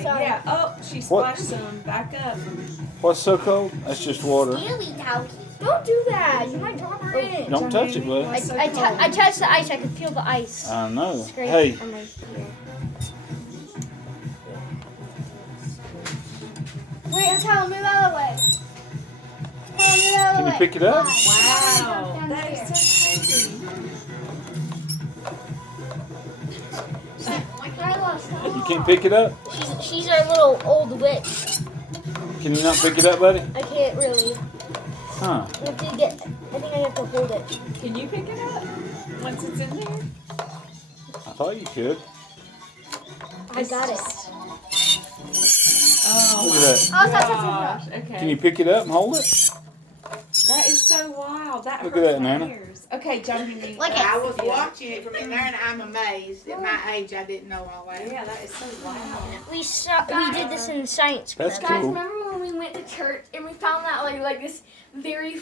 Okay, sorry. yeah. Oh, she splashed some. Back up. What's so cold? That's just water. Steely dowdy. Don't do that. You might drop her in. Don't touch it, bud. What's so I cold? touched the ice. I could feel the ice. I know. Scrape Hey, on my ear. Wait, tell me out of the way. Tell me out of can the you way. pick it up? Wow, that is so crazy. You can't pick it up? She's our little old witch. Can you not pick it up, buddy? I can't really. Huh. I have to get. I think I have to hold it. Can you pick it up once it's in there? I thought you could. I got it. Oh, Look at that. Oh, stop, gosh. Okay. Can you pick it up and hold it? That is so wild. That Look at hurts that, my Nana. ears. Okay, John Henry. Like I was watching it from in there, and I'm amazed. At my age, I didn't know all that. Yeah, that is so wild. We did this in science That's class. cool. Remember when we went to church and we found that like this very